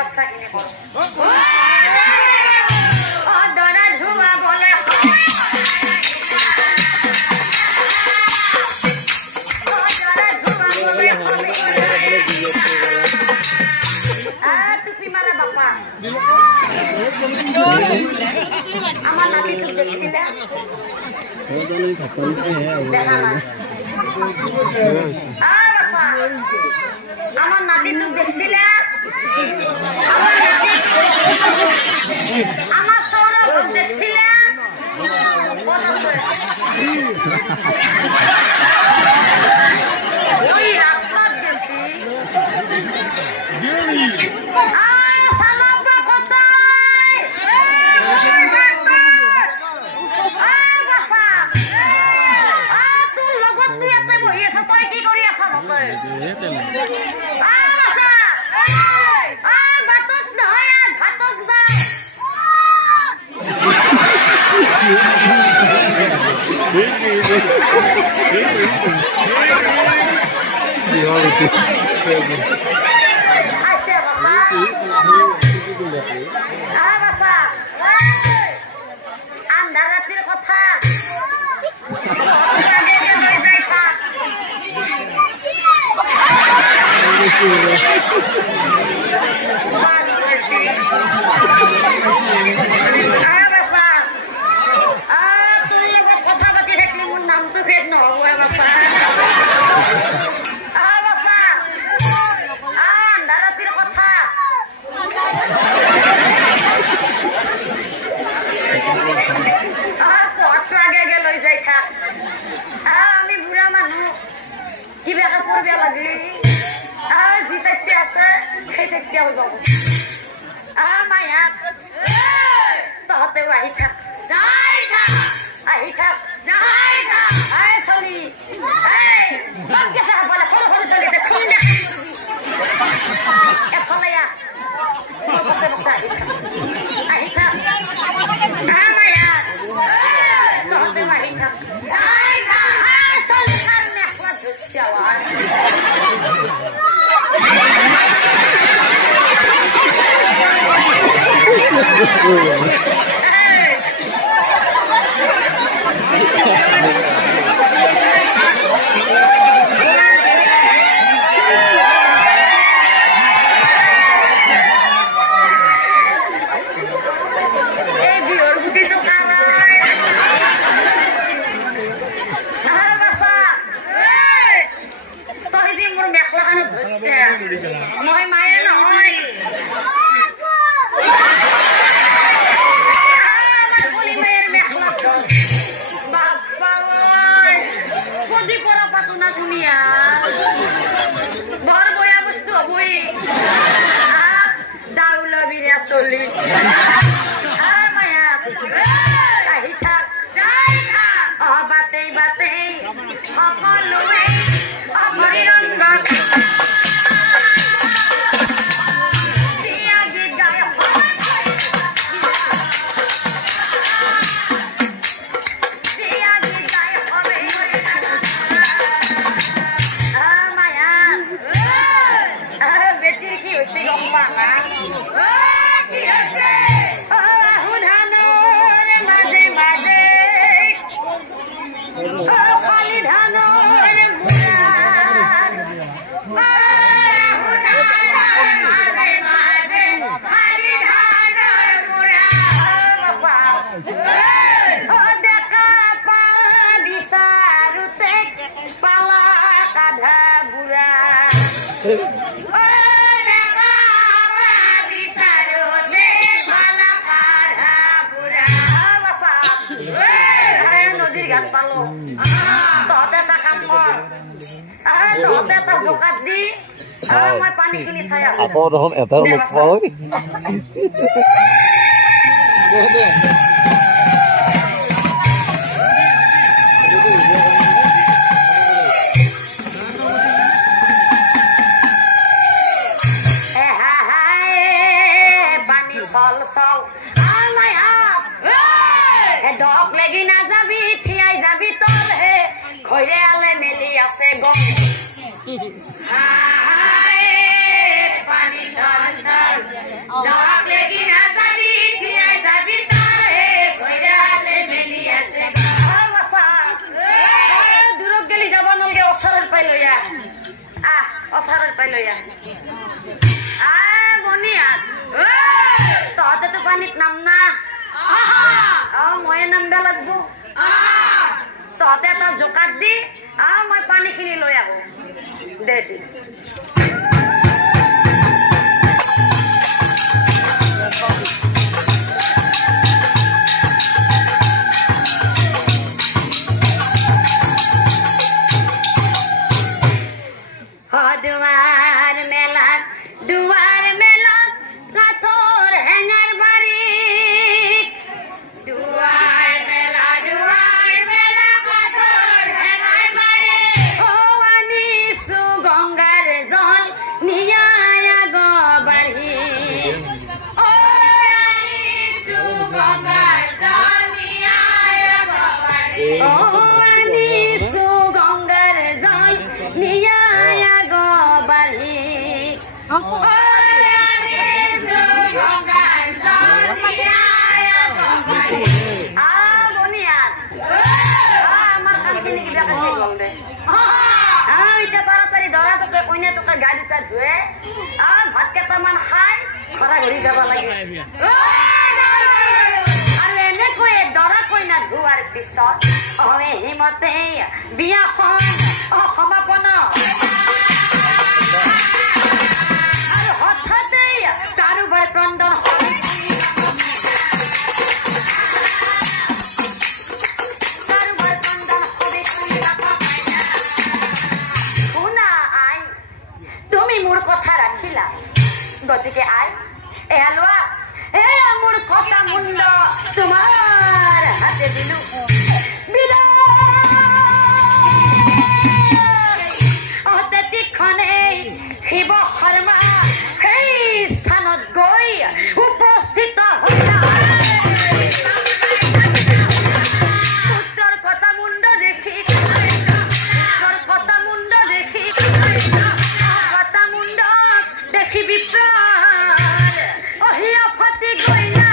ব্যবস্থা কিনে করো দরা ধুয়া বলে আমার নাতি তো দেখছিলে আমার নাতি তো দেখছিলে আমার সৌরভ দেখছিলে ওই রাস্তার গেছি আন্ধার রাত্রির কথা কথা পাতি থাকলে মোর নামটো ফের নহব আন্ধার রাত্রির কথা আমি বুড়া মানুষ কিবা করবে লাগলি যি চাইতে আছে সেই চাইতে হৈ যাব মায়া তহঁতে আহি থাক চলি বলে সৰু সৰু চলি আছে খুন্দ এফালে বছে বছে আহি থাক মায়া তহঁতে আহি থাক নহয় মায়ে নহয় আমার বলি মায়ের মেখলা বাবা কদি করা পাতো না শুনিয়া ঘর বয়া বস্তু হবই দাউল বিরিয়া চলি মায়া আহি থাক বাতেই বাতেই সকলোৱে অভৰিৰংগ নদীৰ ঘাট পালো তহঁতে এটা কাম কৰ তহঁতে এটা জোকাত দি মই পানী কিনি চাই আকৌ দেখোন এটাও লগ পাওঁ পানী চল চল ডক লাগি নাযাবি থিয়াই যাবি তল হে ঘৰে আলে মেলি আছে গম পানী চল চল ডাকলে কি না যাবি থিয়াই যাবি তারে কইরালে মেলি আছে বাসা দূরক গেলি যাব নলগে অসরল পাই লইয়া অসরল পাই লইয়া বনিয়া তহতে তো পানিত নাম না ময়ে নামবে লাগবো তহতে এটা জোকাত দি মই পানীখিনি লৈ আহো দে দুয়ার মেলাত কাঠর হেঙার বাড়ি দুয়ার মেলা কাঠর হেঙার বাড়ি ও আনিসু গঙ্গার জল নিয়া গবাড়ি ও আনিসু গঙ্গার জল নিয়া গবাড়ি ও আনিসু গঙ্গার জল নিয়া গবাড়ি তাড়াতাড়ি ধরা তোকে কইনা তোকে গাড়িটা ধুয়ে ভাত কেইটামান খাই ঘৰা ঘূৰি যাব লাগে আৰু এনেকৈ দৰা কইনা ধোৱাৰ পিছত হিমতে বিয়াখন সমাপন আৰু হঠাতে কাৰোবাৰ ক্ৰন্দন হয় কথা ৰাখিলা গতিকে আই এলোয়া মোৰ কথা মুণ্ড তোমাৰ হাতে দিলো অতিথিখনে শিৱ শৰ্মা সেই স্থানত গৈ উপস্থিত হলা পুত্ৰৰ কথা মুণ্ড দেখি দেখি বিপ্ৰাণ অহিয়া ফাটি গইনা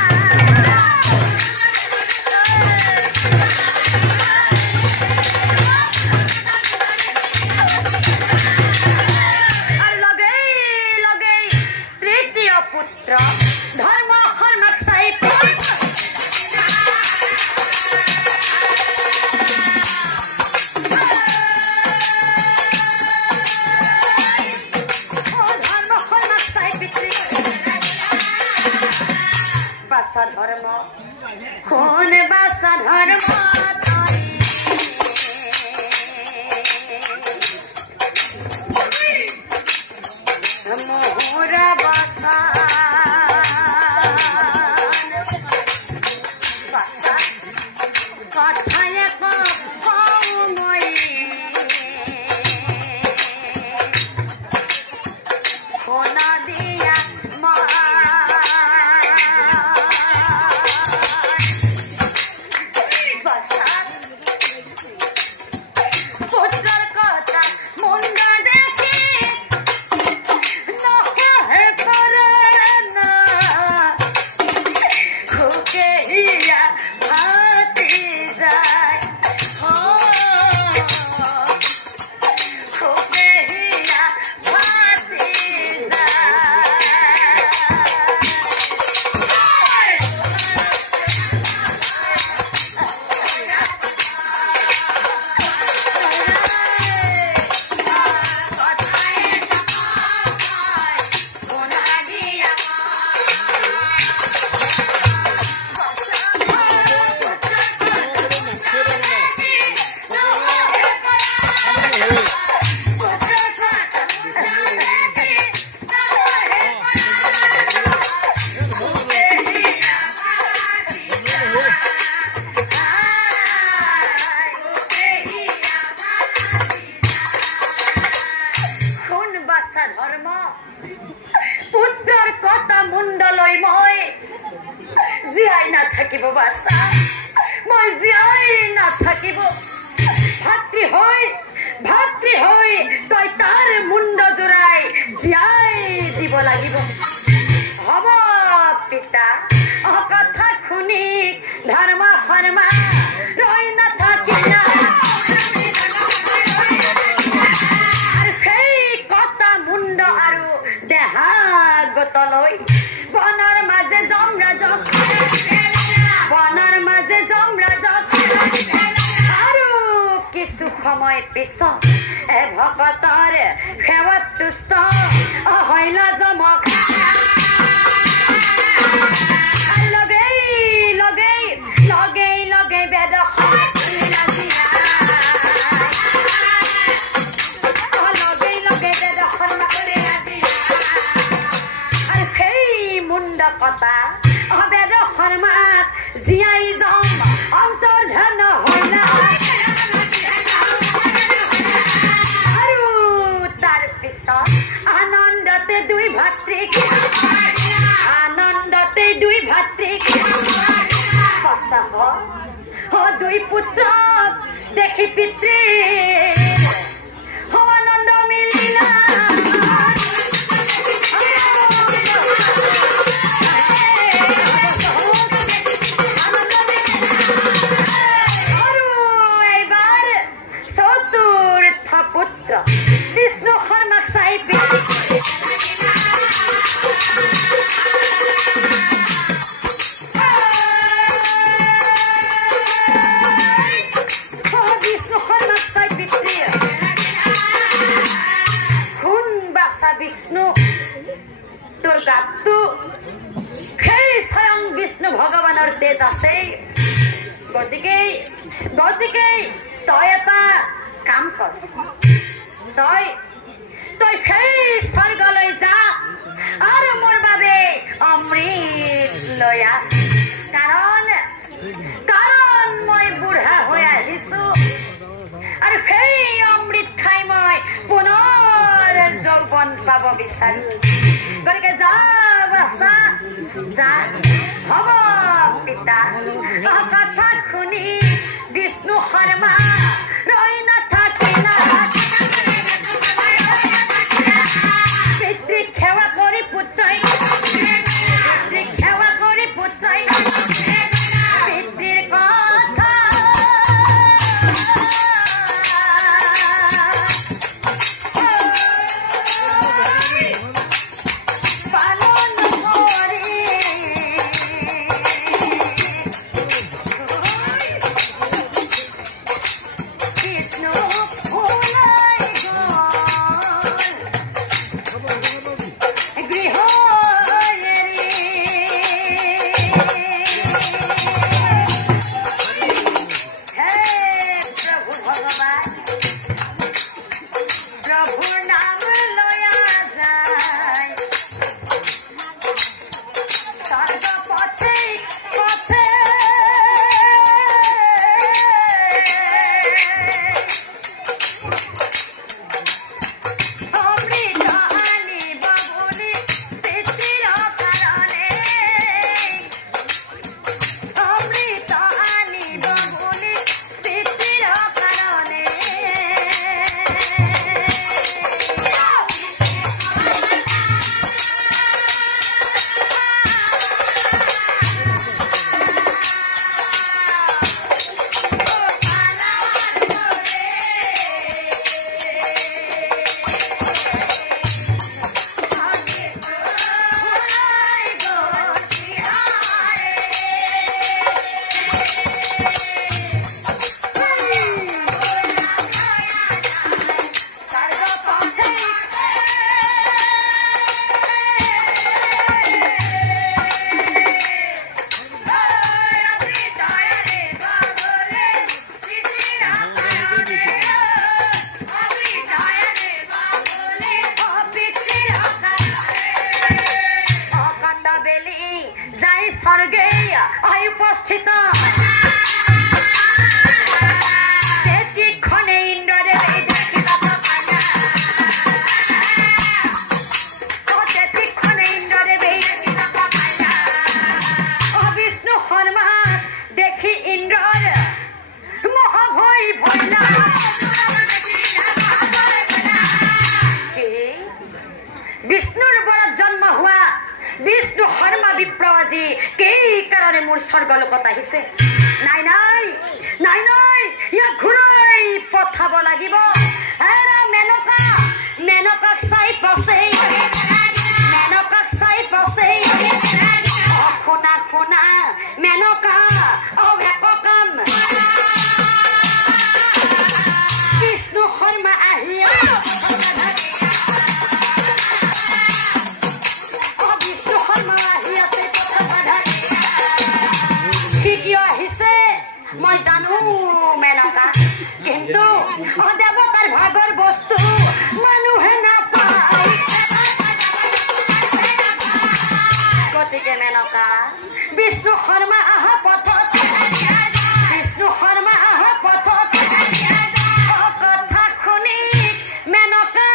লগেই তৃতীয় পুত্ৰ ধৰ্ম শৰ্মাক চাই বাসা ধর্ম কোন বাসা ধর্ম মোরা বাসা কথায় মই কোনা দিয়া থাকিব বাসা মই জীয়াই নাথাকিব ভাতৃ হৈ তই তাৰ মুণ্ড জোৰাই জীয়াই দিব লাগিব হ'ব সময় পিছত ভকতৰ সেৱাত তুষ্ট হইলা জমক লগেই লগেই লগেই লগেই বেদ লগেই লগেই বেদ আৰু সেই মুণ্ড কটা বেদ শৰ্মাক জীয়াই যাম অন্তৰ্ধান হইলা আৰু তাৰ পিছত আনন্দতে দুই ভাতৃক দুই পুত্ৰ দেখি পিতৃ আনন্দ মিলিলা আৰু এইবাৰ চতুৰ্থ পুত্ৰ বিষ্ণু শৰ্মাক চাই বিষ্ণু তোৰ গাতটো সেই স্বয়ং বিষ্ণু ভগৱানৰ তেজ আছে গতিকে তই এটা কাম কৰ তই সেই স্বৰ্গলৈ যা আৰু মোৰ বাবে অমৃত লৈ আহ কাৰণ মই বুঢ়া হৈ আহিছো আৰু সেই অমৃত খাই মই পুনৰ যৌৱন পাব বিচাৰো গতিকে যা বাছা যা হ'ব পিতা কথা শুনি বিষ্ণু শৰ্মা ৰৈ নাথাকিলা পিতৃক সেৱা কৰি পুত্ৰই পিতৃৰ কথা বিপ্লবাদী কেই কাৰণে মোৰ স্বৰ্গলোকত আহিছে নাই নাই নাই নাই ইয়াক ঘূৰাই পঠাব লাগিব মেনকাক চাই পাছে শুনা শুনা মেনকা কি মেনকা কিন্তু দেৱতাৰ ভাগৰ বস্তু মানুহে নাপায় গতিকে মেনকা বিষ্ণু শৰ্মা আহা পথত বিষ্ণু শৰ্মা আহা পথত কথা শুনি মেনকা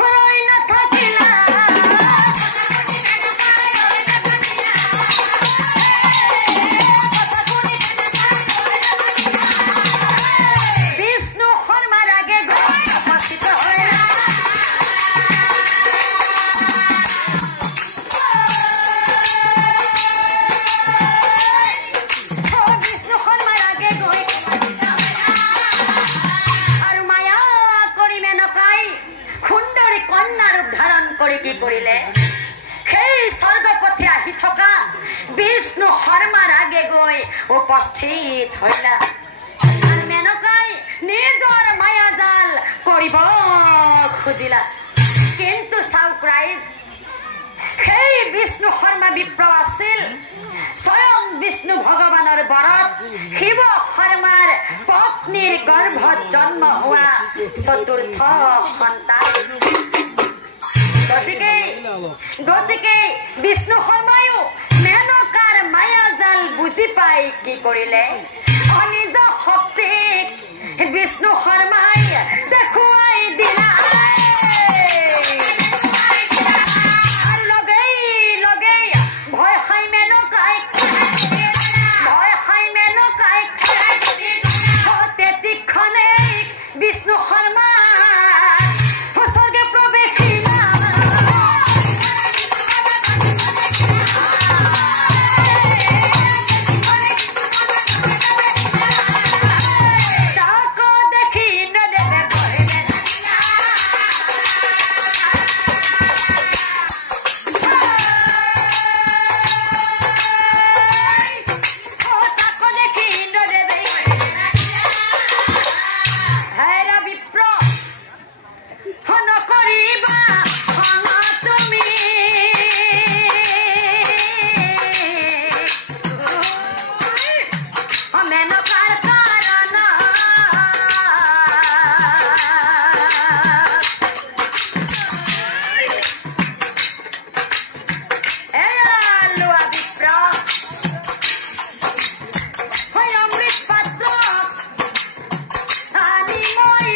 ৰৈ নাথাকিলা বিষ্ণু শৰ্মাৰ আগে গৈ উপস্থিত হৈলা বিষ্ণু শৰ্মাৰ আগে গৈ আৰু মায়া কৰি মেনকাই সুন্দৰী কন্যা ৰূপ ধাৰণ কৰি কি কৰিলে সেই স্বৰ্গপথে আহি থকা বিষ্ণু শৰ্মাৰ আগে গৈ উপস্থিত হৈলা আৰু মেনকাই নিজৰ মায়াজাল কৰিব খুজিলা কিন্তু চাওক ৰাইজ সেই বিষ্ণু শৰ্মা বিপ্ৰ আছিল স্বয়ং বিষ্ণু ভগৱানৰ বৰত শিৱ শৰ্মাৰ পত্নীৰ গৰ্ভত জন্ম হোৱা চতুৰ্থ সন্তান গতিকে বিষ্ণু শৰ্মায়ো মেনকাৰ মায়াজাল বুজি পাই কি কৰিলে অনিজ শক্তিক বিষ্ণু শৰ্মাই দেখুৱাই দিলা ভয় খাই মেনকাই তেতিক্ষণে বিষ্ণু শৰ্মা স্বৰ্গে প্ৰৱেশিলা তাক দেখি নদেৱে কহিলে তাক দেখি নদেৱে হেৰা বিপ্ৰ নকৰিবা তুমি মেনকাৰ কাৰণ লোৱা বিপ্ৰ অমৃত পাত্ৰ আনি মই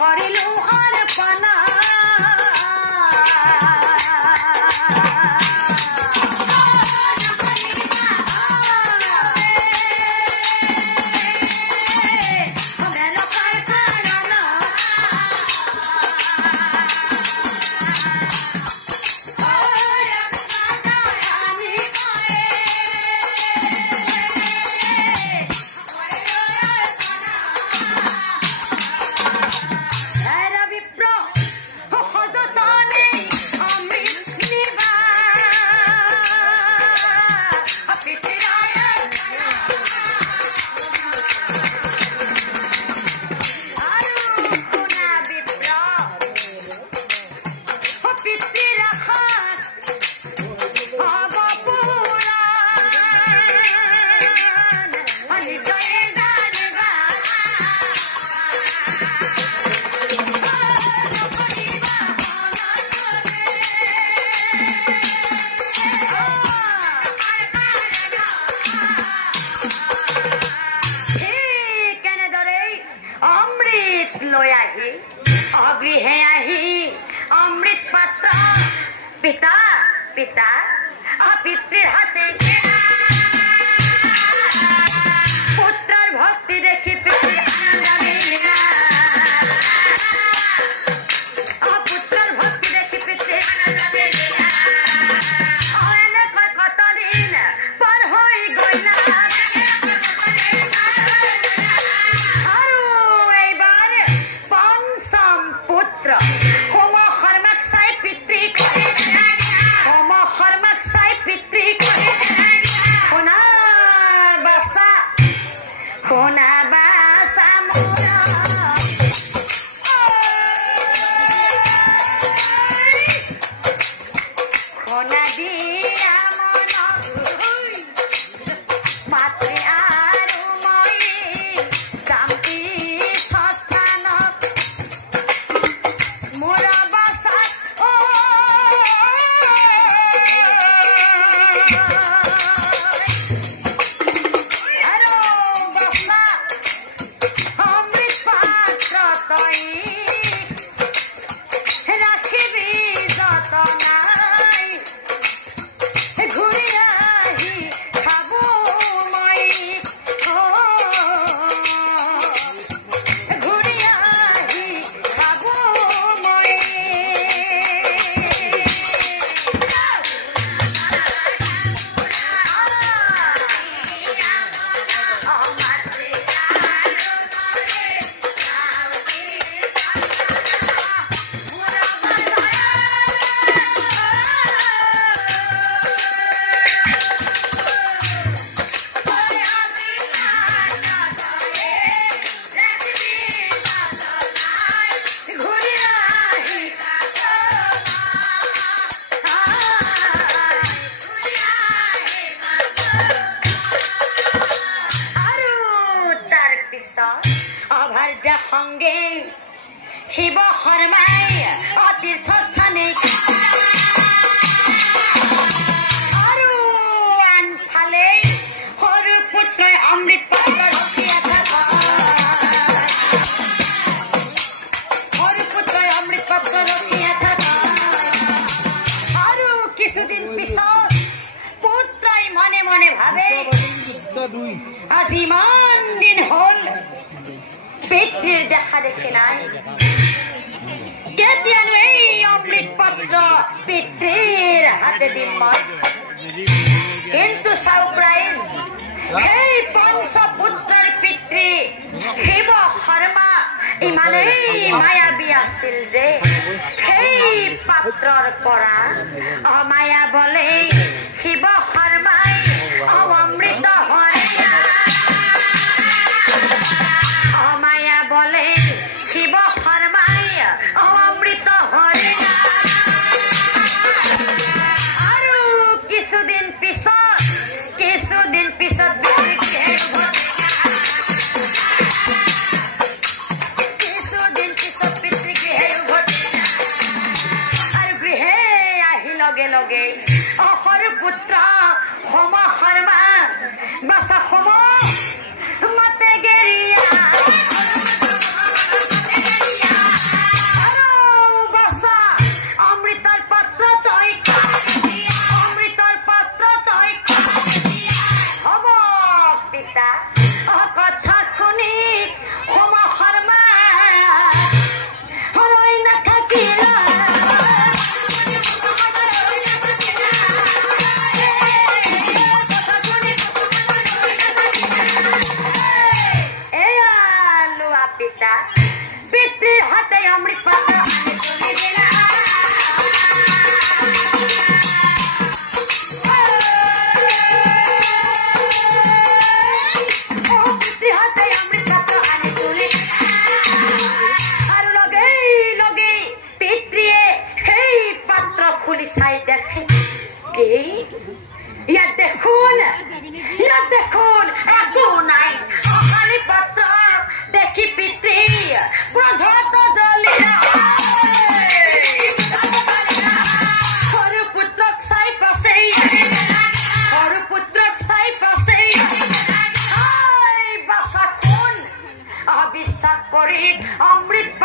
কৰিলো অৰ্পণা মেনকাৰ কাৰণ হেৰা বিপ্ৰ সযতনে অমৃত নিবা পিতৃৰায় আৰু শুনা বিপ্ৰ পিতৃৰাসাত হব পুৰাণ নিশ্চয় জানিবা ঠিক এনেদৰেই অমৃত লৈ আহি অগৃহে আহি অমৃত পাত্ৰ পিতা পিতৃৰ হাতে পুত্ৰৰ ভক্তি দেখি পিতৃ আনন্দ মিলিলা পুত্ৰৰ ভক্তি দেখি পিতৃ আনন্দ মিলিলা এনেকৈ কত দিন পাৰ হৈ গ'লা আৰু এইবাৰ পঞ্চম পুত্ৰ হোম শৰ্মাক চাই পিতৃ আৰ যা সঙ্গে শিৱ শৰ্মাই তীৰ্থস্থানে আৰু আনফালে সৰু পুত্ৰই অমৃত পাত্ৰ ৰখিয়া থকা সৰু পুত্ৰই অমৃত পাত্ৰ ৰখিয়া থকা আৰু কিছুদিন পিছত পুত্ৰই মনে মনে ভাবে আজি ইমান দিন হল পিতৃৰ দেখা দেখি নাই কেতিয়ানো এই অমৃত পাত্ৰ পিতৃৰ হাতে দিম মই কিন্তু চাউপ্ৰাইজ সেই পঞ্চপুত্ৰৰ পিতৃ শিৱ শৰ্মা ইমানেই মায়াবী আছিল যে সেই পাত্ৰৰ পৰা অমায়া বলে শিৱ শৰ্মাই অমৃত হৰে অমায়া বলে শিৱ শৰ্মাই অমৃত হৰে আৰু কিছুদিন পিছত লগে লগে সৰু পুত্ৰ সম শৰ্মা বাছা সম মতে গেৰিয়া বাছা অমৃতৰ পাত্ৰ তই হ'ব পিতা কথা শুনি সম শৰ্মা হৰৈ নাথাকিলা পিতৃ হাতে অমৃত পাত্ৰ আনি তুলি আৰু লগে পিতৃয়ে সেই পাত্ৰ খুলি চাই দেখে কি ইয়াত দেখোন একো নাই খালি পাত্ৰ দেখি পিতৃ ক্ৰোধত জ্বলিলা সৰু পুত্ৰক চাই পাছে বাছা কোন অবিশ্বাস কৰি অমৃত